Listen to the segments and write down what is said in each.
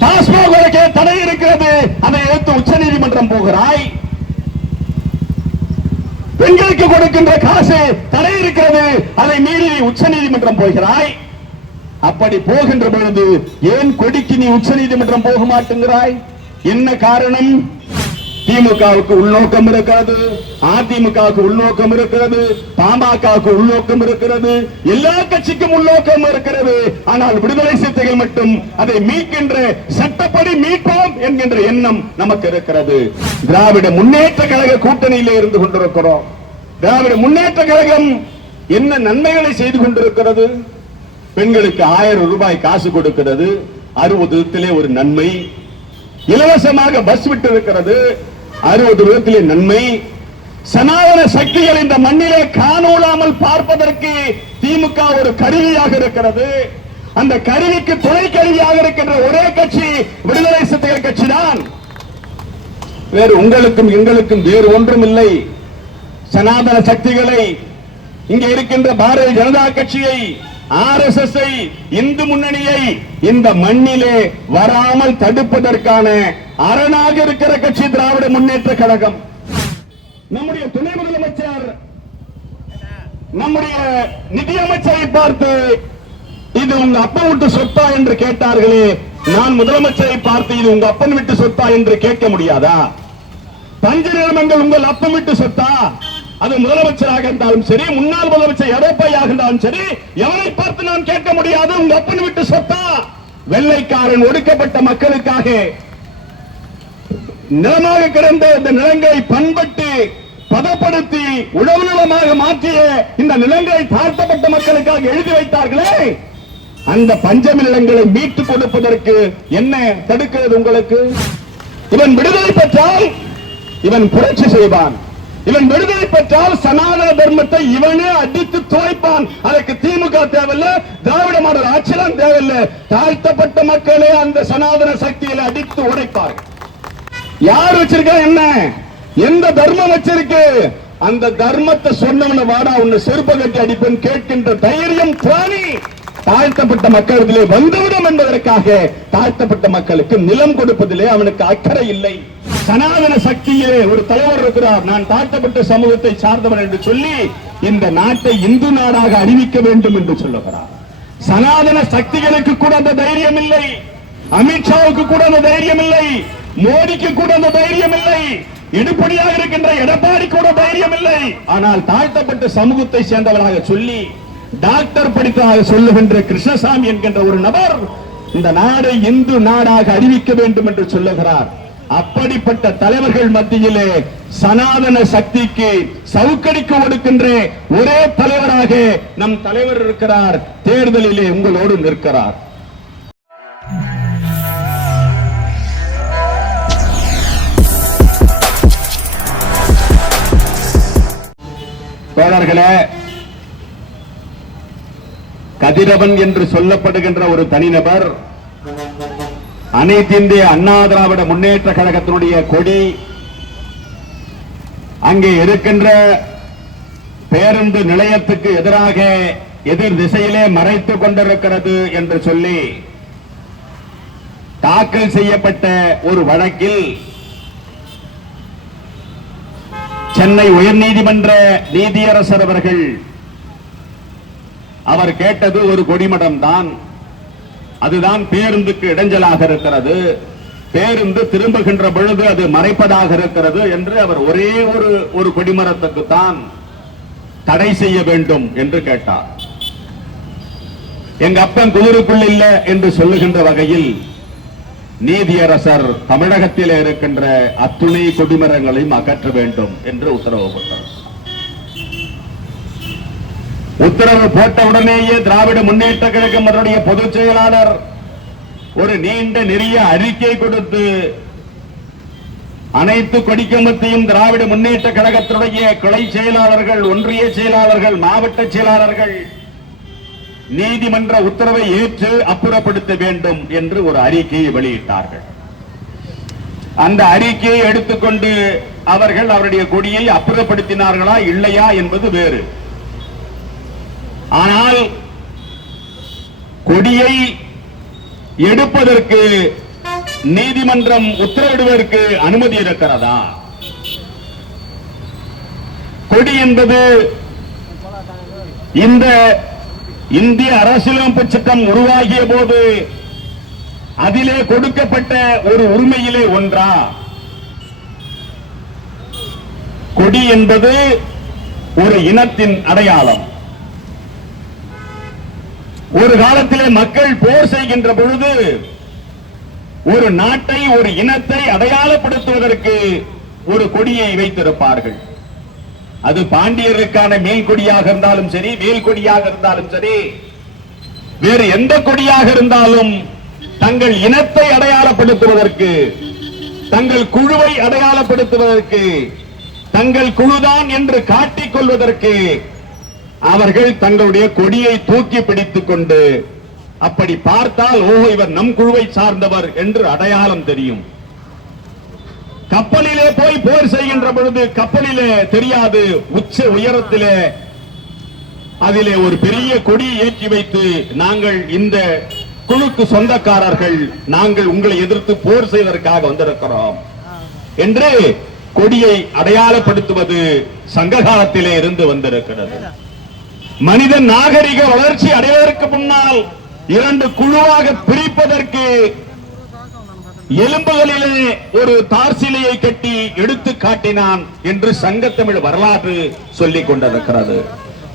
டாஸ்மாக் வழக்கே தடை இருக்கிறது. அதை எடுத்து உச்ச நீதிமன்றம் போகிறாய். பெண்களுக்கு கொடுக்கின்ற காசு தடை இருக்கிறது. அதை மீறி உச்ச நீதிமன்றம் போகிறாய். அப்படி போகின்ற பொழுது ஏன் கொடிக்கு நீ உச்ச நீதிமன்றம் போக மாட்டேங்கிறாய்? என்ன காரணம்? திமுகவுக்கு உள்நோக்கம் இருக்கிறது அதிமுகவுக்கு உள்நோக்கம் இருக்கிறது பாமகவுக்கு உள்நோக்கம் இருக்கிறது எல்லா கட்சிக்கும் உள்நோக்கம் இருக்கிறது. ஆனால் விடுதலை சிறுத்தைகள் மட்டும் அதை மீட்கின்ற சட்டப்படி மீட்போம் என்கின்ற எண்ணம் நமக்கு இருக்கிறது. திராவிட முன்னேற்ற கழக கூட்டணியிலே இருந்து கொண்டிருக்கிறோம். திராவிட முன்னேற்ற கழகம் என்ன நன்மைகளை செய்து கொண்டிருக்கிறது? பெண்களுக்கு ஆயிரம் ரூபாய் காசு கொடுக்கிறது. அறுபது ஒரு நன்மை. இலவசமாக பஸ் விட்டு இருக்கிறது அறுபது விதத்திலே நன்மை. சனாதன சக்திகள் இந்த மண்ணிலே காணொளாமல் பார்ப்பதற்கு திமுக ஒரு கருவியாக இருக்கிறது. அந்த கருவிக்கு துணை கருவியாக இருக்கின்ற ஒரே கட்சி விடுதலை சிறுத்தைகள் கட்சி தான். வேறு உங்களுக்கும் எங்களுக்கும் வேறு ஒன்றும் இல்லை. சனாதன சக்திகளை இங்கே இருக்கின்ற பாரதிய ஜனதா கட்சியை ஆர் எஸ் எஸ் இந்து முன்னணியை இந்த மண்ணிலே வராமல் தடுப்பதற்கான அரணாக இருக்கிற கட்சி திராவிட முன்னேற்ற கழகம். நம்முடைய துணை முதலமைச்சர் நம்முடைய நிதியமைச்சரை பார்த்து இது உங்க அப்பா விட்டு சொத்தா என்று கேட்டார்களே நான் முதலமைச்சரை பார்த்து இது உங்க அப்பன் விட்டு சொத்தா என்று கேட்க முடியாதா? பஞ்ச நிலமங்கள் உங்கள் அப்பம் விட்டு சொத்தா? அது முதலமைச்சராக இருந்தாலும் சரி முன்னாள் முதலமைச்சர் எடப்பாடியாக இருந்தாலும் சரி எவனை பார்த்து நான் கேட்க முடியாது? உங்க அப்பன் விட்டு சொத்தா? வெள்ளைக்காரன் ஒடுக்கப்பட்ட மக்களுக்காக நிலமாக கிடந்த இந்த நிலங்களை பண்பட்டு பதப்படுத்தி உழவு நிலமாக மாற்றிய இந்த நிலங்களை தாழ்த்தப்பட்ட மக்களுக்காக எழுதி வைத்தார்களே அந்த பஞ்சமி நிலங்களை மீட்டுக் கொடுப்பதற்கு என்ன தடுக்கிறது உங்களுக்கு? இவன் விடுதலை பெற்றால் இவன் புரட்சி செய்வான். இவன் விடுதலை பெற்றால் சனாதன தர்மத்தை இவனே அடித்து துவைப்பான். அதற்கு திமுக தேவையில்ல திராவிட மாடல் ஆட்சியெல்லாம் தேவையில்லை. தாழ்த்தப்பட்ட மக்களே அந்த சனாதன சக்தியில அடித்து உடைப்பார். யார் வச்சிருக்கா என்ன? எந்த தர்மம் வச்சிருக்கு? அந்த தர்மத்தை சொன்னவன வாடா உன்னை செருப்ப கட்டி அடிப்பேன் கேட்கின்ற தைரியம் திராணி தாழ்த்தப்பட்ட மக்களிடத்திலே வந்துவிடும் என்பதற்காக தாழ்த்தப்பட்ட மக்களுக்கு நிலம் கொடுப்பதிலே அவனுக்கு அக்கறை இல்லை. சனாதன சக்தியிலே ஒரு தலைவர் இருக்கிறார். நான் தாழ்த்தப்பட்ட சமூகத்தை சார்ந்தவன் என்று சொல்லி இந்த நாட்டை இந்து நாடாக அறிவிக்க வேண்டும் என்று சொல்லுகிறார். சனாதன சக்திகளுக்கு கூட அந்த தைரியம் இல்லை. அமித்ஷாவுக்கு கூட அந்த தைரியம் இல்லை. மோடிக்கு கூட அந்த தைரியம் இல்லை. எடுப்படியாக இருக்கின்ற எடப்பாடி கூட தைரியம் இல்லை. ஆனால் தாழ்த்தப்பட்ட சமூகத்தை சேர்ந்தவராக சொல்லி டாக்டர் படித்ததாக சொல்லுகின்ற கிருஷ்ணசாமி என்கின்ற ஒரு நபர் இந்த நாடை இந்து நாடாக அறிவிக்க வேண்டும் என்று சொல்லுகிறார். அப்படிப்பட்ட தலைவர்கள் மத்தியிலே சனாதன சக்திக்கு சவுக்கடிக்கு ஒடுக்கின்ற ஒரே தலைவராக நம் தலைவர் இருக்கிறார். தேர்தலிலே உங்களோடு நிற்கிறார். தோழர்களே கதிரவன் என்று சொல்லப்படுகின்ற ஒரு தனிநபர் அனைத்து இந்திய அண்ணா திராவிட முன்னேற்ற கழகத்தினுடைய கொடி அங்கே இருக்கின்ற பேருந்து நிலையத்துக்கு எதிராக எதிர் திசையிலே மறைத்துக் கொண்டிருக்கிறது என்று சொல்லி தாக்கல் செய்யப்பட்ட ஒரு வழக்கில் சென்னை உயர்நீதிமன்ற நீதியரசர் அவர்கள் அவர் கேட்டது ஒரு கொடிமடம் தான் அதுதான் பேருந்துக்கு இடைஞ்சலாக இருக்கிறது. பேருந்து திரும்புகின்ற பொழுது அது மறைப்பதாக இருக்கிறது என்று அவர் ஒரே ஒரு ஒரு கொடிமரத்துக்கு தான் தடை செய்ய வேண்டும் என்று கேட்டார். எங்க அப்பன் குதிரைக்குள் இல்லை என்று சொல்லுகின்ற வகையில் நீதியரசர் தமிழகத்தில் இருக்கின்ற அத்துணை கொடிமரங்களையும் அகற்ற வேண்டும் என்று உத்தரவு போட்டார். உத்தரவு போட்ட உடனேயே திராவிட முன்னேற்ற கழகம் அதனுடைய பொதுச் செயலாளர் ஒரு நீண்ட நெறிய அறிக்கை கொடுத்து அனைத்து கொடிக்கம்பத்தையும் திராவிட முன்னேற்ற கழகத்தினுடைய கிளை செயலாளர்கள் ஒன்றிய செயலாளர்கள் மாவட்ட செயலாளர்கள் நீதிமன்ற உத்தரவை ஏற்று அப்புறப்படுத்த வேண்டும் என்று ஒரு அறிக்கையை வெளியிட்டார்கள். அந்த அறிக்கையை எடுத்துக்கொண்டு அவர்கள் அவருடைய கொடியை அப்புறப்படுத்தினார்களா இல்லையா என்பது வேறு. ஆனால் கொடியை எடுப்பதற்கு நீதிமன்றம் உத்தரவிடுவதற்கு அனுமதி இருக்கிறதா? கொடி என்பது இந்த இந்திய அரசியலமைப்பு சட்டம் உருவாகிய போது அதிலே கொடுக்கப்பட்ட ஒரு உரிமையிலே ஒன்றா? கொடி என்பது ஒரு இனத்தின் அடையாளம். ஒரு காலத்திலே மக்கள் போர் செய்கின்ற பொழுது ஒரு நாட்டை ஒரு இனத்தை அடையாளப்படுத்துவதற்கு ஒரு கொடியை வைத்திருப்பார்கள். அது பாண்டியர்களுக்கான மேல் கொடியாக இருந்தாலும் சரி மேல் கொடியாக இருந்தாலும் சரி வேறு எந்த கொடியாக இருந்தாலும் தங்கள் இனத்தை அடையாளப்படுத்துவதற்கு தங்கள் குழுவை அடையாளப்படுத்துவதற்கு தங்கள் குழுதான் என்று காட்டிக் கொள்வதற்கு அவர்கள் தங்களுடைய கொடியை தூக்கி பிடித்துக் கொண்டு அப்படி பார்த்தால் ஓ இவர் நம் குழுவை சார்ந்தவர் என்று அடையாளம் தெரியும். கப்பலிலே போய் போர் செய்கின்ற பொழுது கப்பலிலே தெரியாது உச்ச உயரத்திலே அதிலே ஒரு பெரிய கொடி ஏற்றி வைத்து நாங்கள் இந்த குழுக்கு சொந்தக்காரர்கள் நாங்கள் உங்களை எதிர்த்து போர் செய்வதற்காக வந்திருக்கிறோம் என்று கொடியை அடையாளப்படுத்துவது சங்ககாலத்திலே இருந்து வந்திருக்கிறது. மனித நாகரிக வளர்ச்சி அடைவதற்கு முன்னால் இரண்டு குழுவாக பிரிப்பதற்கு எலும்புகளிலே ஒரு தார் சிலையை கட்டி எடுத்து காட்டினான் என்று சங்கத்தமிழ் வரலாறு சொல்லிக் கொண்டிருக்கிறது.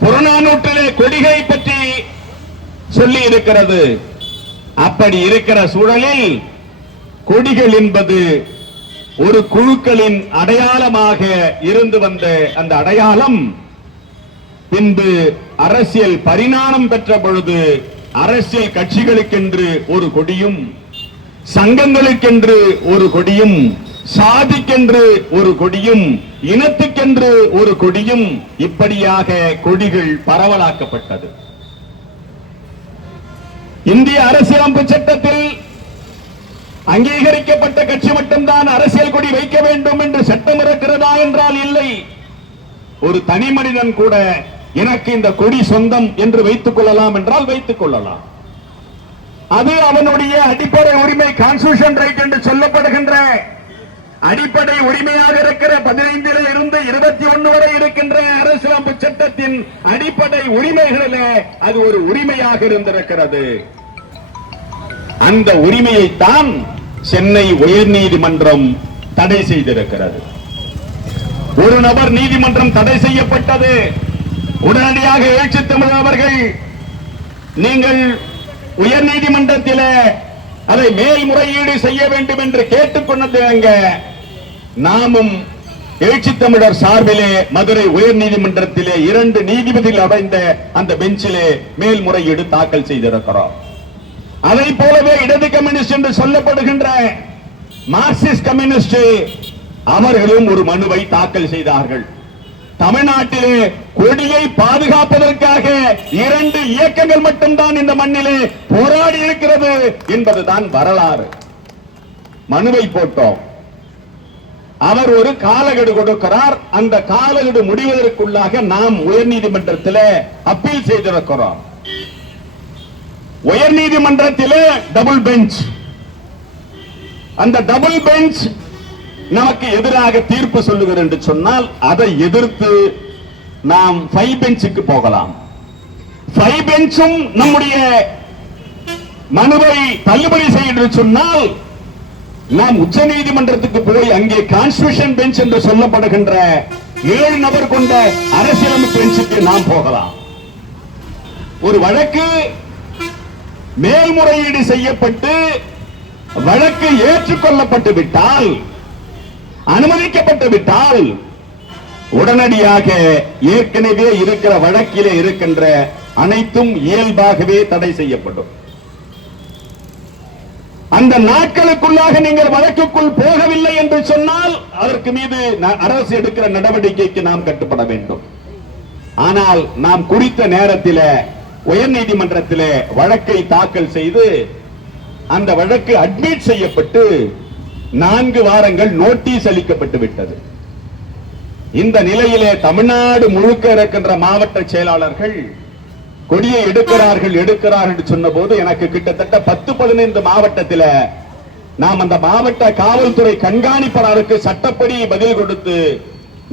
புறநானூற்றிலே கொடிகை பற்றி சொல்லி இருக்கிறது. அப்படி இருக்கிற சூழலில் கொடிகள் என்பது ஒரு குழுக்களின் அடையாளமாக இருந்து வந்த அந்த அடையாளம் பின்பு அரசியல் பரிணாமம் பெற்ற பொழுது அரசியல் கட்சிகளுக்கென்று ஒரு கொடியும் சங்கங்களுக்கென்று ஒரு கொடியும் சாதிக்கென்று ஒரு கொடியும் இனத்துக்கென்று ஒரு கொடியும் இப்படியாக கொடிகள் பரவலாக்கப்பட்டது. இந்திய அரசியலமைப்பு சட்டத்தில் அங்கீகரிக்கப்பட்ட கட்சி மட்டும்தான் அரசியல் கொடி வைக்க வேண்டும் என்று சட்டம் இருக்கிறதா என்றால் இல்லை. ஒரு தனி மனிதன் கூட எனக்கு இந்த கொடி சொந்தம் என்று வைத்துக் கொள்ளலாம் என்றால் வைத்துக் கொள்ளலாம். அது அவனுடைய அடிப்படை உரிமை கான்ஸ்டியூஷன் ரைட் என்று சொல்லப்படுகின்ற அடிப்படை உரிமையாக இருக்கிற பதினைந்தில இருந்து இருபத்தி ஒன்று வரை இருக்கின்ற அரசியலமைப்பு சட்டத்தின் அடிப்படை உரிமைகளிலே அது ஒரு உரிமையாக இருந்திருக்கிறது. அந்த உரிமையைத்தான் சென்னை உயர் நீதிமன்றம் தடை செய்திருக்கிறது. ஒரு நபர் நீதிமன்றம் தடை செய்யப்பட்டது. உடனடியாக எழுச்சி தமிழ் அவர்கள் நீங்கள் உயர் நீதிமன்றத்திலே அதை மேல்முறையீடு செய்ய வேண்டும் என்று கேட்டுக்கொண்டது அங்க. நாமும் எழுச்சி தமிழர் சார்பிலே மதுரை உயர் நீதிமன்றத்திலே இரண்டு நீதிபதிகள் அடைந்த அந்த பெஞ்சிலே மேல்முறையீடு தாக்கல் செய்திருக்கிறோம். அதை போலவே இடது கம்யூனிஸ்ட் என்று சொல்லப்படுகின்ற மார்க்சிஸ்ட் கம்யூனிஸ்ட் அவர்களும் ஒரு மனுவை தாக்கல் செய்தார்கள். தமிழ்நாட்டிலே கொடியை பாதுகாப்பதற்காக இரண்டு இயக்கங்கள் மட்டும்தான் இந்த மண்ணிலே போராடி இருக்கிறது என்பதுதான் வரலாறு. மனுவை போட்டோம். அவர் ஒரு காலகெடு கொடுக்கிறார். அந்த காலகெடு முடிவதற்குள்ளாக நாம் உயர்நீதிமன்றத்திலே அப்பீல் செய்திருக்கிறோம். உயர்நீதிமன்றத்திலே டபுள் பெஞ்ச் அந்த டபுள் பெஞ்ச் நமக்கு எதிராக தீர்ப்பு சொல்லுகிறது என்று சொன்னால் அதை எதிர்த்து நாம் ஃபைவ் பெஞ்சுக்கு போகலாம். ஃபைவ் பெஞ்சும் நம்முடைய மனுவை தள்ளுபடி செய்ய சொன்னால் நாம் உச்ச நீதிமன்றத்துக்கு போய் அங்கே கான்ஸ்டியூஷன் பெஞ்ச் என்று சொல்லப்படுகின்ற ஏழு நபர் கொண்ட அரசியலமைப்பு பெஞ்சுக்கு நாம் போகலாம். ஒரு வழக்கு மேல்முறையீடு செய்யப்பட்டு வழக்கு ஏற்றுக்கொள்ளப்பட்டு விட்டால் அனுமதிக்கப்பட்டு விட்டால் உடனடியாக ஏற்கனவே இருக்கிற வழக்கிலே இருக்கின்ற அனைத்தும் இயல்பாகவே தடை செய்யப்படும். அந்த நாட்களுக்குள்ளாக நீங்கள் வழக்குக்குள் போகவில்லை என்று சொன்னால் அதற்கு மீது ந- அரசு எடுக்கிற நடவடிக்கைக்கு நாம் கட்டுப்பட வேண்டும். ஆனால் நாம் குறித்த நேரத்தில் உயர் நீதிமன்றத்தில் வழக்கை தாக்கல் செய்து அந்த வழக்கு அட்மிட் செய்யப்பட்டு நான்கு வாரங்கள் நோட்டீஸ் அளிக்கப்பட்டு விட்டது. இந்த நிலையிலே தமிழ்நாடு முழுக்க இருக்கின்ற மாவட்ட செயலாளர்கள் கொடியை எடுக்கிறார்கள் எடுக்கிறார்கள் என்று சொன்னபோது எனக்கு கிட்டத்தட்ட பத்து பதினைந்து மாவட்டத்தில் நாம் அந்த மாவட்ட காவல்துறை கண்காணிப்பாளருக்கு சட்டப்படி பதில் கொடுத்து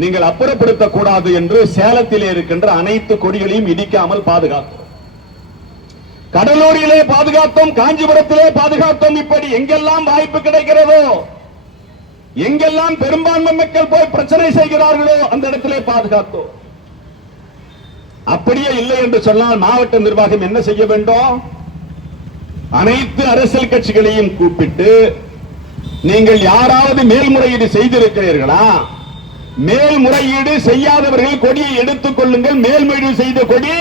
நீங்கள் அப்புறப்படுத்த கூடாது என்று சேலத்திலே இருக்கின்ற அனைத்து கொடிகளையும் இடிக்காமல் பாதுகாத்தோம். கடலூரிலே பாதுகாத்தோம் காஞ்சிபுரத்திலே பாதுகாத்தோம். இப்படி எங்கெல்லாம் வாய்ப்பு கிடைக்கிறதோ எங்கெல்லாம் பெரும்பான்மை மக்கள் போய் பிரச்சனை செய்கிறார்களோ அந்த இடத்திலே பாதுகாத்தோம். அப்படியே இல்லை என்று சொன்னால் மாவட்ட நிர்வாகம் என்ன செய்ய வேண்டும்? அனைத்து அரசியல் கட்சிகளையும் கூப்பிட்டு நீங்கள் யாராவது மேல்முறையீடு செய்திருக்கிறீர்களா? மேல்முறையீடு செய்யாதவர்கள் கொடியை எடுத்துக் கொள்ளுங்கள். மேல்முறையீடு செய்த கொடி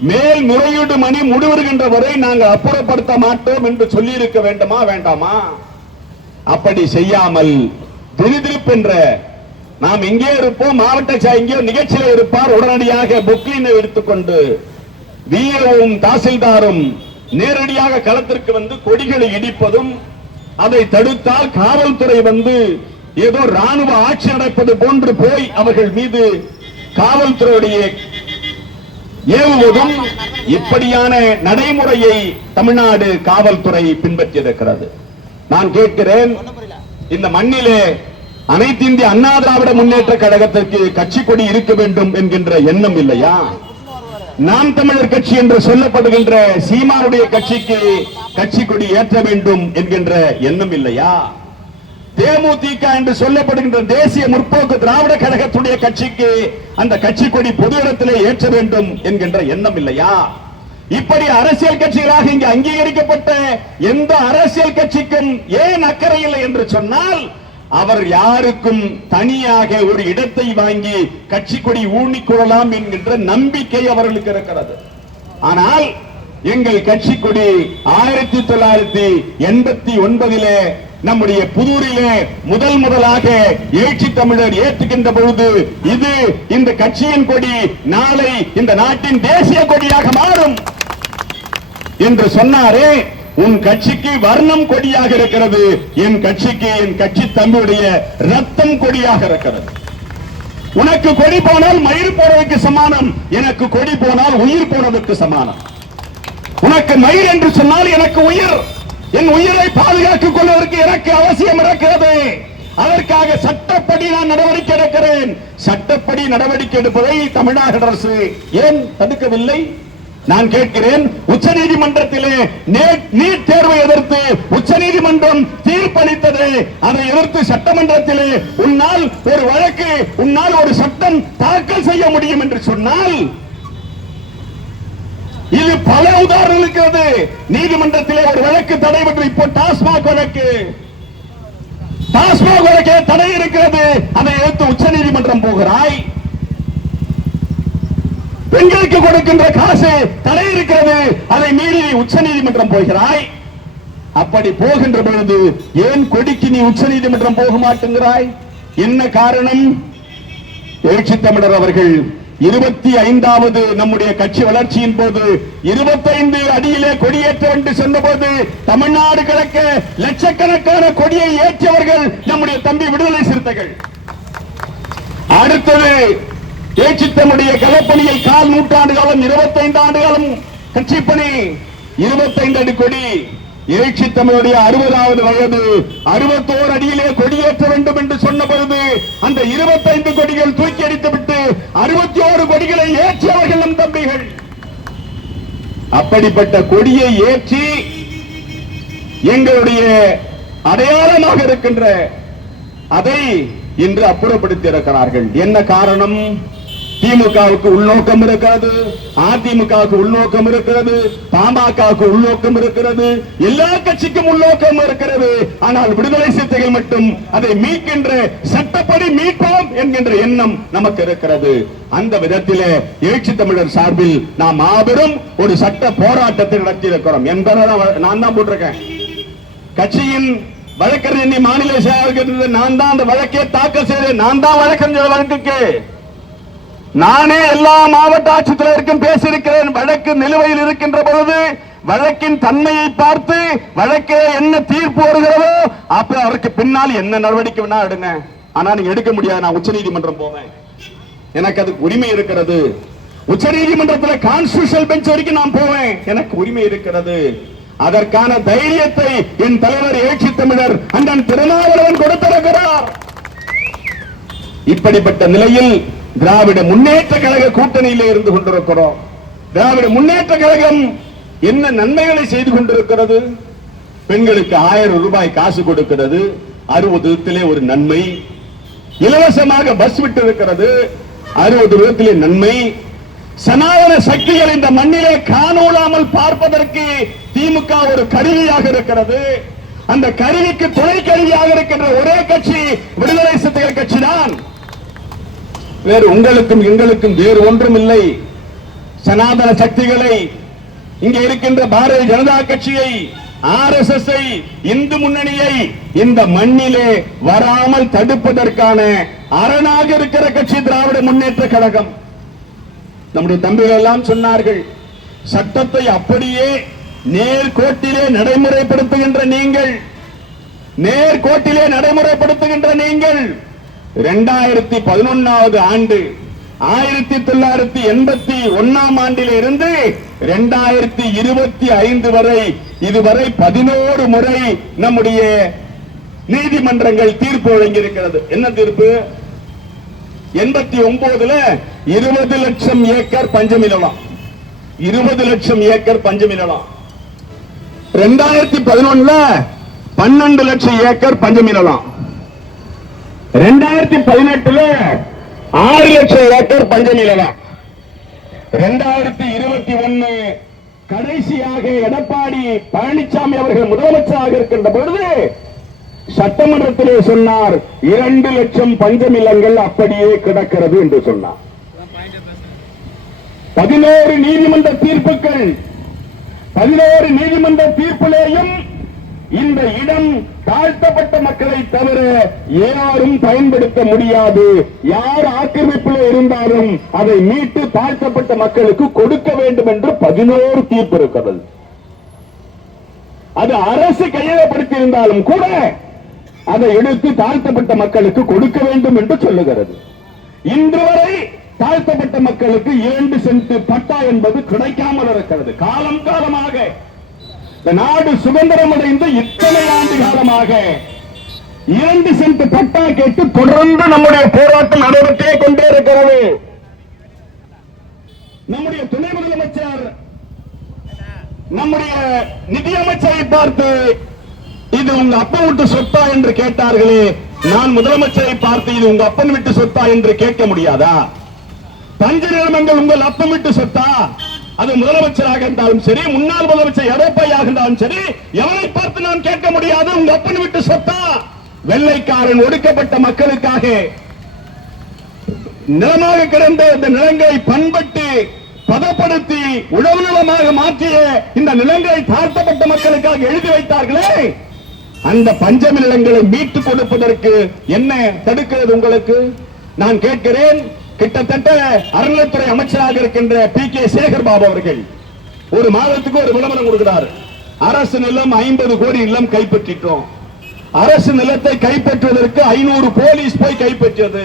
மேல் மேல்முறையீடு மணி முடிவருகின்ற வரை நாங்கள் அப்புறப்படுத்த மாட்டோம் என்று சொல்லி இருக்க வேண்டுமா வேண்டாமா? அப்படி செய்யாமல் திருதிருப்பென்ற நாம் எங்கே இருப்போம் மாவட்ட சா- எங்கேயோ நிகழ்ச்சியில் இருப்பார். உடனடியாக புக்லினை எடுத்துக்கொண்டு விஏவும் தாசில்தாரும் நேரடியாக களத்திற்கு வந்து கொடிகளை இடிப்பதும் அதை தடுத்தால் காவல்துறை வந்து ஏதோ ராணுவ ஆட்சி நடப்பது போன்று போய் அவர்கள் மீது காவல்துறையுடைய ஏவுவதும் இப்படியான நடைமுறையை தமிழ்நாடு காவல்துறை பின்பற்றியிருக்கிறது. நான் கேட்கிறேன் இந்த மண்ணிலே அனைத்து இந்திய அண்ணா திராவிட முன்னேற்ற கழகத்திற்கு கட்சி கொடி இருக்க வேண்டும் என்கின்ற எண்ணம் இல்லையா? நாம் தமிழர் கட்சி என்று சொல்லப்படுகின்ற சீமானுடைய கட்சிக்கு கட்சி கொடி ஏற்ற வேண்டும் என்கின்ற எண்ணம் இல்லையா? தேமுதிக என்று சொல்லப்படுகின்ற தேசிய முற்போக்கு திராவிட கழகத்துடைய கட்சிக்கு அந்த கட்சி கொடி பொது இடத்திலே ஏற்ற வேண்டும் என்கின்ற எண்ணம் இல்லையா? இப்படி அரசியல் கட்சிகளாக இங்கு அங்கீகரிக்கப்பட்ட எந்த அரசியல் கட்சிக்கும் ஏன் அக்கறை இல்லை என்று சொன்னால் அவர் யாருக்கும் தனியாக ஒரு இடத்தை வாங்கி கட்சி கொடி ஊனிக்கொள்ளலாம் என்கின்ற நம்பிக்கை அவர்களுக்கு இருக்கிறது. ஆனால் எங்கள் கட்சி கொடி ஆயிரத்தி தொள்ளாயிரத்தி எண்பத்தி ஒன்பதிலே நம்முடைய புதூரிலே முதல் முதலாக எழுச்சி தமிழர் ஏற்றுகின்ற பொழுது இது இந்த கட்சியின் கொடி நாளை இந்த நாட்டின் தேசிய கொடியாக மாறும். என்று சொன்னாரே உன் கட்சிக்கு வர்ணம் கொடியாக இருக்கிறது என் கட்சிக்கு என் கட்சி தம்பியுடைய ரத்தம் கொடியாக இருக்கிறது. உனக்கு கொடி போனால் மயிர் போனதுக்கு சமானம் எனக்கு கொடி போனால் உயிர் போனதுக்கு சமானம். உனக்கு மயிர் என்று சொன்னால் எனக்கு உயிர். என் உயிரை பாதுகாத்துக் கொள்வதற்கு எனக்கு அவசியம் இருக்கிறது அதற்காக சட்டப்படி நான் நடவடிக்கை எடுக்கிறேன். சட்டப்படி நடவடிக்கை எடுப்பதை தமிழ்நாடு அரசு ஏன் தடுக்கவில்லை? நான் கேட்கிறேன் உச்சநீதிமன்றத்திலே நீதிமன்றத்திலே நீட் தேர்வை எதிர்த்து உச்ச நீதிமன்றம் தீர்ப்பளித்தது. அதை எதிர்த்து சட்டமன்றத்திலே உன்னால் ஒரு வழக்கு உன்னால் ஒரு சட்டம் தாக்கல் செய்ய முடியும் என்று சொன்னால் இது பல உதாரணம் இருக்கிறது. நீதிமன்றத்திலே ஒரு வழக்கு தடை பெற்று இப்போ டாஸ்மாக் வழக்கு. டாஸ்மாக் வழக்கு தடை இருக்கிறது. அதை எடுத்து உச்ச நீதிமன்றம் போகிறாய். பெண்களுக்கு கொடுக்கின்ற காசு தடை இருக்கிறது. அதை மீறி உச்ச நீதிமன்றம் போகிறாய். அப்படி போகின்ற பொழுது ஏன் கொடிக்கு நீ உச்ச நீதிமன்றம் போக மாட்டேங்கிறாய்? என்ன காரணம்? எழுச்சி தமிழர் அவர்கள் இருபத்தி ஐந்தாவது நம்முடைய கட்சி வளர்ச்சியின் போது இருபத்தைந்து அடியிலே கொடியேற்ற என்று சொன்னபோது தமிழ்நாடு கிழக்க லட்சக்கணக்கான கொடியை ஏற்றியவர்கள் நம்முடைய தம்பி விடுதலை சிறுத்தைகள். அடுத்தது ஏச்சித்தமுடைய களப்பணியில் கால் நூற்றாண்டு காலம் 25 ஆண்டு காலம் கட்சி பணி. 25 அடி கொடி. எழுச்சி தமிழுடைய அறுபதாவது வயது. அறுபத்தோரு அடியிலே கொடியேற்ற வேண்டும் என்று சொன்ன பொழுது அந்த 25 கொடிகள் தூக்கி அடித்து அறுபத்தி ஓரு கொடிகளை ஏற்றியவர்கள் நம் தம்பிகள். அப்படிப்பட்ட கொடியை ஏற்றி எங்களுடைய அடையாளமாக இருக்கின்ற அதை இன்று அப்புறப்படுத்தி இருக்கிறார்கள். என்ன காரணம்? திமுகவுக்கு உள்நோக்கம் இருக்கிறது அதிமுகவுக்கு உள்நோக்கம் இருக்கிறது பாமகவுக்கு உள்நோக்கம் இருக்கிறது எல்லா கட்சிக்கும் உள்நோக்கம் இருக்கிறது. ஆனால் விடுதலை சிறுத்தைகள் மட்டும் அதை மீட்கின்ற சட்டப்படி மீட்போம் என்கின்ற எண்ணம் நமக்கு இருக்கிறது. அந்த விதத்திலே எழுச்சி தமிழர் சார்பில் நாம் மாபெரும் ஒரு சட்ட போராட்டத்தை நடத்தியிருக்கிறோம். என்பதை நான் தான் போட்டிருக்கேன். கட்சியின் வழக்கறிஞர் மாநில செயலாளர் நான் தான் அந்த வழக்கை தாக்கல் செய்தேன். நான் தான் வழக்கறிஞர் வழக்குக்கு நானே எல்லா மாவட்ட ஆட்சித்தலைவருக்கும் பேசியிருக்கிறேன். வழக்கு நிலுவையில் இருக்கின்ற பொழுது வழக்கின் தன்மையை பார்த்து வழக்கே என்ன தீர்ப்பு வருகிறதோ அப்ப அவருக்கு பின்னால் என்ன நடவடிக்கை வேணா எடுங்க. ஆனா நீங்க எடுக்க முடியாது. நான் உச்சநீதிமன்றம் போவேன். எனக்கு அதுக்கு உரிமை இருக்கிறது. உச்ச நீதிமன்றத்தில் கான்ஸ்டியூஷன் பெஞ்ச் வரைக்கும் நான் போவேன். எனக்கு உரிமை இருக்கிறது. அதற்கான தைரியத்தை என் தலைவர் எழுச்சி தமிழர் அண்ணன் திருமாவளவன் கொடுத்திருக்கிறார். இப்படிப்பட்ட நிலையில் திராவிட முன்னேற்ற கழக கூட்டணியிலே இருந்து கொண்டிருக்கிறோம். திராவிட முன்னேற்ற கழகம் என்ன நன்மைகளை செய்து கொண்டிருக்கிறது? பெண்களுக்கு ஆயிரம் ரூபாய் காசு கொடுக்கிறது. அறுபது ஒரு நன்மை. இலவசமாக பஸ் விட்டு இருக்கிறது அறுபது விதத்திலே நன்மை. சனாதன சக்திகள் இந்த மண்ணிலே காணூலாமல் பார்ப்பதற்கு திமுக ஒரு கருவியாக இருக்கிறது. அந்த கருவிக்கு துணை கருவியாக இருக்கின்ற ஒரே கட்சி விடுதலை சிறுத்தைகள் கட்சி தான் வேறு உங்களுக்கும் எங்களுக்கும் வேறு ஒன்றும் இல்லை. சனாதன சக்திகளை இங்கே இருக்கின்ற பாரதிய ஜனதா கட்சியை ஆர் எஸ் எஸ் இந்து முன்னணியை இந்த மண்ணிலே வராமல் தடுப்பதற்கான அரணாக இருக்கிற கட்சி திராவிட முன்னேற்ற கழகம். நம்முடைய தம்பிகள் எல்லாம் சொன்னார்கள் சட்டத்தை அப்படியே நேர்கோட்டிலே நடைமுறைப்படுத்துகின்ற நீங்கள் நேர்கோட்டிலே நடைமுறைப்படுத்துகின்ற நீங்கள் இரண்டாயிரத்தி பதினொன்னாவது ஆண்டு ஆயிரத்தி தொள்ளாயிரத்தி எண்பத்தி ஒன்னாம் ஆண்டில் இருந்து இரண்டாயிரத்தி இருபத்தி ஐந்து வரை இதுவரை பதினோரு முறை நம்முடைய நீதிமன்றங்கள் தீர்ப்பு வழங்கியிருக்கிறது. என்ன தீர்ப்பு? எண்பத்தி ஒன்பதுல இருபது லட்சம் ஏக்கர் பஞ்சமிலம் இருபது லட்சம் ஏக்கர் பஞ்சமிலம் ரெண்டாயிரத்தி பதினொன்னுல பன்னெண்டு லட்சம் ஏக்கர் பஞ்சமிலம் ரெண்டாயிரத்தி பதினெட்டுல ஆறு லட்சம் ஏக்கர் பஞ்சமிலம் ரெண்டாயிரத்தி இருபத்தி ஒன்னு கடைசியாக எடப்பாடி பழனிசாமி அவர்கள் முதலமைச்சராக இருக்கின்ற பொழுது சட்டமன்றத்திலே சொன்னார் இரண்டு லட்சம் பஞ்சமிலங்கள் அப்படியே கிடக்கிறது என்று சொன்னார். பதினோரு நீதிமன்ற தீர்ப்புகள் பதினோரு நீதிமன்ற தீர்ப்பிலேயும் இந்த இடம் தாழ்த்தப்பட்ட மக்களை தவிர யாரும் பயன்படுத்த முடியாது. யார் ஆக்கிரமிப்பில் இருந்தாலும் அதை மீட்டு தாழ்த்தப்பட்ட மக்களுக்கு கொடுக்க வேண்டும் என்று பதினோரு தீர்ப்பு இருக்கிறது. அது அரசு கையகப்படுத்தி இருந்தாலும் கூட அதை எடுத்து தாழ்த்தப்பட்ட மக்களுக்கு கொடுக்க வேண்டும் என்று சொல்லுகிறது. இன்று வரை தாழ்த்தப்பட்ட மக்களுக்கு இரண்டு சென்ட் பட்டா என்பது கிடைக்காமல் இருக்கிறது. காலம் காலமாக இந்த நாடு சுதந்திரம் அடைந்து இத்தனை ஆண்டு காலமாக இரண்டு சென்ட் பட்டா கேட்டு தொடர்ந்து நம்முடைய போராட்டம் நடைபெற்றே கொண்டே இருக்கிறது. நம்முடைய துணை முதலமைச்சர் நம்முடைய நிதியமைச்சரை பார்த்து இது உங்க அப்பன் விட்டு சொத்தா என்று கேட்டார்களே நான் முதலமைச்சரை பார்த்து இது உங்க அப்பன் விட்டு சொத்தா என்று கேட்க முடியாதா? பஞ்ச நிலமங்கள் உங்கள் அப்பன் விட்டு சொத்தா? அது முதலமைச்சராக இருந்தாலும் சரி முன்னாள் முதலமைச்சர் எடப்பாடியாக இருந்தாலும் சரி எவனை பார்த்து நான் கேட்க முடியாது? உங்க அப்பன் விட்டு சொத்தா? வெள்ளைக்காரன் ஒடுக்கப்பட்ட மக்களுக்காக நிலமாக கிடந்த இந்த நிலங்களை பண்பட்டு பதப்படுத்தி உழவு நிலமாக மாற்றிய இந்த நிலங்களை தாழ்த்தப்பட்ட மக்களுக்காக எழுதி வைத்தார்களே அந்த பஞ்சமி நிலங்களை மீட்டுக் கொடுப்பதற்கு என்ன தடுக்கிறது உங்களுக்கு? நான் கேட்கிறேன் கிட்டத்தட்ட அறநிலைத்துறை அமைச்சராக இருக்கின்ற பி கே சேகர் பாபு அவர்கள் ஒரு மாதத்துக்கு ஒரு விளம்பரம் கொடுக்கிறார். அரசு நிலம் ஐம்பது கோடி நிலம் கைப்பற்றிட்டோம். அரசு நிலத்தை கைப்பற்றுவதற்கு ஐநூறு போலீஸ் போய் கைப்பற்றியது.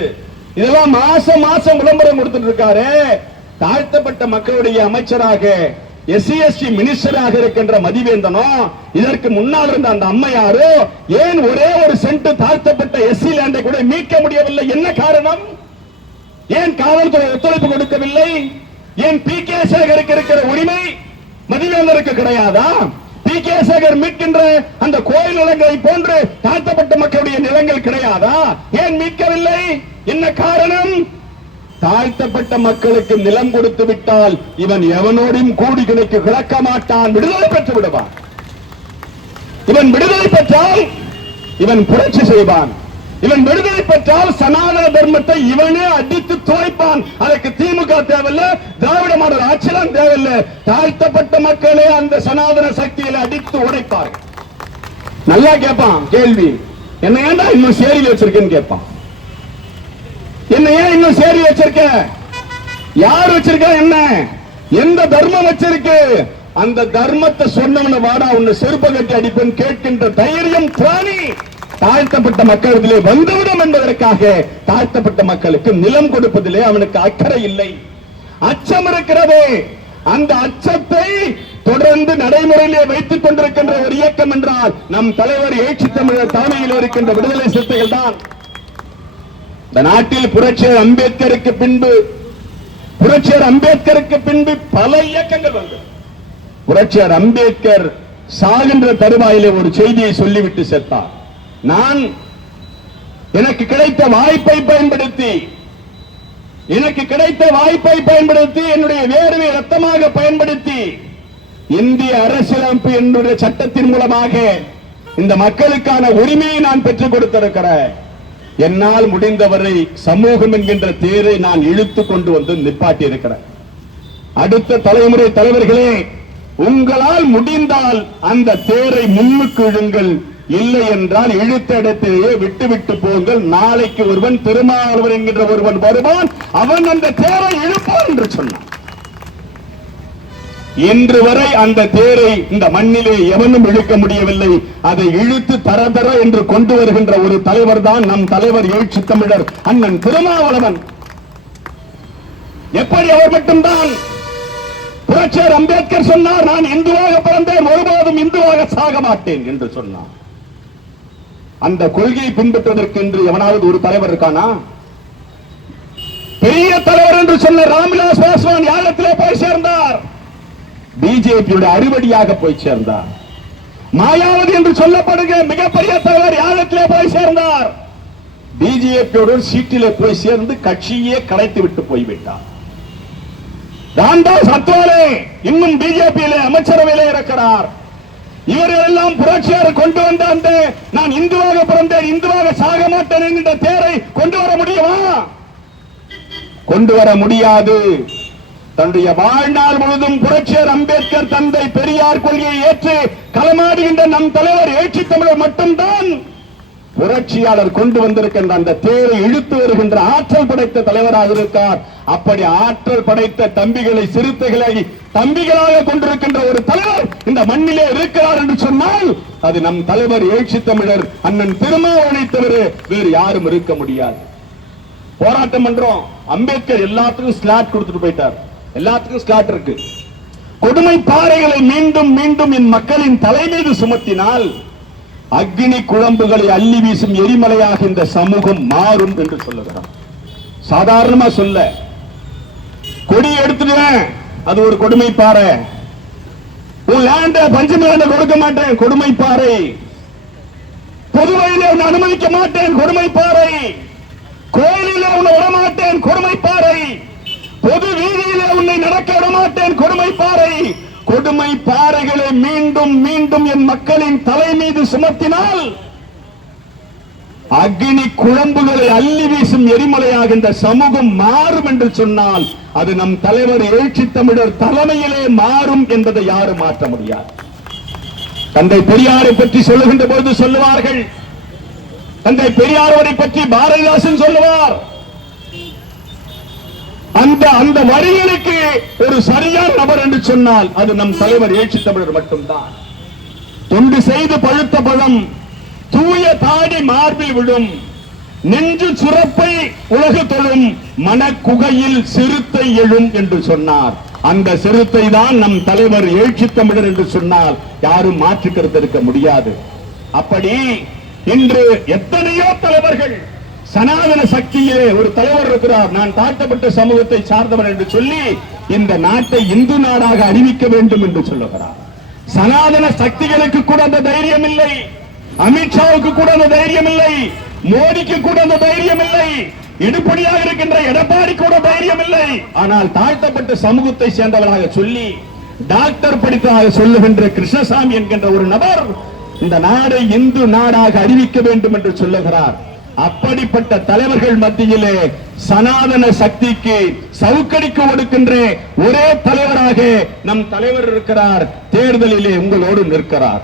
இதெல்லாம் மாசம் மாசம் விளம்பரம் கொடுத்துட்டு இருக்காரு. தாழ்த்தப்பட்ட மக்களுடைய அமைச்சராக எஸ்சி எஸ்டி மினிஸ்டராக இருக்கின்ற மதிவேந்தனோ இதற்கு முன்னால் இருந்த அந்த அம்மையாரோ ஏன் ஒரே ஒரு சென்ட் தாழ்த்தப்பட்ட எஸ்சி லேண்டை கூட மீட்க முடியவில்லை? என்ன காரணம்? ஏன் காவல்துறை ஒத்துழைப்பு கொடுக்கவில்லை? ஏன் பி கே சேகருக்கு இருக்கிற உரிமை மதிவேந்தருக்கு கிடையாதா? பி கே சேகர் மீட்கின்ற அந்த கோயில் நிலங்களை போன்று தாழ்த்தப்பட்ட மக்களுடைய நிலங்கள் கிடையாதா? ஏன் மீட்கவில்லை? என்ன காரணம்? தாழ்த்தப்பட்ட மக்களுக்கு நிலம் கொடுத்து விட்டால் இவன் எவனோடும் கூடி கிடைக்க கிடக்க மாட்டான். விடுதலை பெற்று விடுவான். இவன் விடுதலை பெற்றால் இவன் புரட்சி செய்வான். இவன் விடுதலை பெற்றால் சனாதன தர்மத்தை இவனே அடித்து துவைப்பான். அதற்கு திமுக தேவையில்ல திராவிட மாடல் ஆட்சியெல்லாம் தேவையில்ல. தாழ்த்தப்பட்ட மக்களே அந்த சனாதன சக்தியில அடித்து உடைப்பார்கள் நல்லா கேட்பான் கேள்வி. என்ன ஏன்டா இன்னும் சேரி வச்சிருக்கேன்னு கேட்பான் என்ன ஏன் இன்னும் சேரி வச்சிருக்க? யார் வச்சிருக்கா என்ன? எந்த தர்மம் வச்சிருக்கு? அந்த தர்மத்தை சொன்னவன வாடா உன்னை செருப்ப கட்டி அடிப்பேன் கேட்கின்ற தைரியம் பிராணி தாழ்த்தப்பட்ட மக்களிடத்திலே வந்துவிடும் என்பதற்காக தாழ்த்தப்பட்ட மக்களுக்கு நிலம் கொடுப்பதிலே அவனுக்கு அக்கறை இல்லை. அச்சம் இருக்கிறது. அந்த அச்சத்தை தொடர்ந்து நடைமுறையிலே வைத்துக் கொண்டிருக்கின்ற ஒரு இயக்கம் என்றால் நம் தலைவர் எழுச்சி தமிழர் தலைமையில் இருக்கின்ற விடுதலை சிறுத்தைகள் தான். இந்த நாட்டில் புரட்சியர் அம்பேத்கருக்கு பின்பு புரட்சியர் அம்பேத்கருக்கு பின்பு பல இயக்கங்கள் வந்தது. புரட்சியர் அம்பேத்கர் சாகின்ற தருவாயிலே ஒரு செய்தியை சொல்லிவிட்டு செத்தார் நான் எனக்கு கிடைத்த வாய்ப்பை பயன்படுத்தி எனக்கு கிடைத்த வாய்ப்பை பயன்படுத்தி என்னுடைய வேர்வை ரத்தமாக பயன்படுத்தி இந்திய அரசியலமைப்பு என்னுடைய சட்டத்தின் மூலமாக இந்த மக்களுக்கான உரிமையை நான் பெற்றுக் கொடுத்திருக்கிறேன். என்னால் முடிந்தவரை சமூகம் என்கின்ற தேரை நான் இழுத்து கொண்டு வந்து நிப்பாட்டி இருக்கிறேன் அடுத்த தலைமுறை தலைவர்களே உங்களால் முடிந்தால் அந்த தேரை முன்னுக்கு இழுங்கள். இல்லை என்றால் இழுத்த இடத்திலேயே விட்டு விட்டு போங்கள். நாளைக்கு ஒருவன் திருமாவளவன் என்கின்ற ஒருவன் வருவான். அவன் அந்த தேரை இழுப்பான் என்று சொன்னான். இன்று வரை அந்த தேரை இந்த மண்ணிலே எவனும் இழுக்க முடியவில்லை. அதை இழுத்து தர தர என்று கொண்டு வருகின்ற ஒரு தலைவர் தான் நம் தலைவர் எழுச்சி தமிழர் அண்ணன் திருமாவளவன். எப்படி அவர் மட்டும்தான்? புரட்சியர் அம்பேத்கர் சொன்னார் நான் இந்துவாக பிறந்தேன் ஒருபோதும் இந்துவாக சாக மாட்டேன் என்று சொன்னார். அந்த கொள்கையை பின்பற்றுவதற்கு என்று எவனாவது ஒரு தலைவர் இருக்கானா? பெரிய தலைவர் என்று சொன்ன ராம்விலாஸ் பாஸ்வான் யாரத்திலே போய் சேர்ந்தார்? பிஜேபியோட அறுவடியாக போய் சேர்ந்தார். மாயாவதி என்று சொல்லப்படுகிற மிகப்பெரிய தலைவர் யாரத்திலே போய் சேர்ந்தார்? பிஜேபியோட சீட்டிலே போய் சேர்ந்து கட்சியே கலைத்து விட்டு போய்விட்டார். ராம்தாஸ் அத்வாலே இன்னும் பிஜேபியிலே அமைச்சரவையிலே இருக்கிறார். இவர்கள் எல்லாம் புரட்சியார் கொண்டு வந்த அந்த நான் இந்துவாக பிறந்தேன் இந்துவாக சாக மாட்டேன் என்கின்ற தேரை கொண்டு வர முடியுமா? கொண்டு வர முடியாது. தன்னுடைய வாழ்நாள் முழுதும் புரட்சியர் அம்பேத்கர் தந்தை பெரியார் கொள்கையை ஏற்று களமாடுகின்ற நம் தலைவர் ஏற்றி தமிழர் மட்டும்தான் புரட்சியாளர் கொண்டு வந்திருக்கின்ற அந்த தேரை இழுத்து வருகின்ற ஆற்றல் படைத்த தலைவராக இருக்கார். அப்படி ஆற்றல் படைத்த தம்பிகளை சிறுத்தைகளை தம்பிகளாக கொண்டிருக்கின்ற ஒரு தலைவர் மண்ணிலே இருக்கிறார் என்று சொன்னால் அது நம் தலைவர் எழுச்சி தமிழர் அண்ணன் திருமாவளை தவிர வேறு யாரும் இருக்க முடியாது. போராட்டம் பண்றோம். அம்பேத்கர் எல்லாத்துக்கும் ஸ்லாட் கொடுத்துட்டு போயிட்டார். எல்லாத்துக்கும் ஸ்லாட் இருக்கு. கொடுமை பாறைகளை மீண்டும் மீண்டும் என் மக்களின் தலை மீது சுமத்தினால் அக்னி குழம்புகளை அள்ளி வீசும் எரிமலையாக இந்த சமூகம் மாறும் என்று சொல்லுகிறார் சாதாரணமா சொல்ல. கொடி எடுத்துடுவேன். அது ஒரு கொடுமை பாறை. உன் லேண்ட பஞ்சமி லேண்ட கொடுக்க மாட்டேன் கொடுமை பாறை பொதுவையிலே உன்னை அனுமதிக்க மாட்டேன் கொடுமை பாறை கோயிலிலே உன்னை விடமாட்டேன் கொடுமை பாறை பொது வீதியிலே உன்னை நடக்க விடமாட்டேன் கொடுமை பாறை கொடுமை பாறைகளை மீண்டும் மீண்டும் என் மக்களின் தலை மீது சுமத்தினால் அக்னி குழம்புகளை அள்ளி வீசும் எரிமலையாக இந்த சமூகம் மாறும் என்று சொன்னால் அது நம் தலைவர் எழுச்சி தமிழர் தலைமையிலே மாறும் என்பதை யாரும் மாற்ற முடியாது. தந்தை பெரியாரை பற்றி சொல்லுகின்ற போது சொல்லுவார்கள். தந்தை பெரியாரை பற்றி பாரதிதாசன் சொல்லுவார். அந்த அந்த வரிகளுக்கு ஒரு சரியான நபர் என்று சொன்னால் அது நம் தலைவர் எழுச்சி தமிழர் மட்டும்தான். தொண்டு செய்து பழுத்த பழம் தூய தாடி மார்பில் விடும். நெஞ்சு சுரப்பை உலகு தொழும் மனக்குகையில் சிறுத்தை எழும் என்று சொன்னார். அந்த சிறுத்தை தான் நம் தலைவர் எழுச்சி தமிழர் என்று சொன்னால் யாரும் மாற்று கருத்து இருக்க முடியாது. அப்படி இன்று எத்தனையோ தலைவர்கள் சனாதன சக்தியிலே ஒரு தலைவர் இருக்கிறார். நான் தாழ்த்தப்பட்ட சமூகத்தை சார்ந்தவர் என்று சொல்லி இந்த நாட்டை இந்து நாடாக அறிவிக்க வேண்டும் என்று சொல்லுகிறார். சனாதன சக்திகளுக்கு கூட அந்த தைரியம் இல்லை. அமித்ஷாவுக்கு கூட அந்த தைரியம் இல்லை. மோடிக்கு கூட அந்த தைரியம் இல்லை இடுப்படியாக இருக்கின்ற எடப்பாடி கூட தைரியம் இல்லை ஆனால் தாழ்த்தப்பட்ட சமூகத்தை சேர்ந்தவராக சொல்லி டாக்டர் படித்ததாக சொல்லுகின்ற கிருஷ்ணசாமி என்கின்ற ஒரு நபர் இந்த நாடை இந்து நாடாக அறிவிக்க வேண்டும் என்று சொல்லுகிறார். அப்படிப்பட்ட தலைவர்கள் மத்தியிலே சனாதன சக்திக்கு சவுக்கடிக்கு ஒடுக்கின்ற ஒரே தலைவராக நம் தலைவர் இருக்கிறார். தேர்தலிலே உங்களோடு நிற்கிறார்.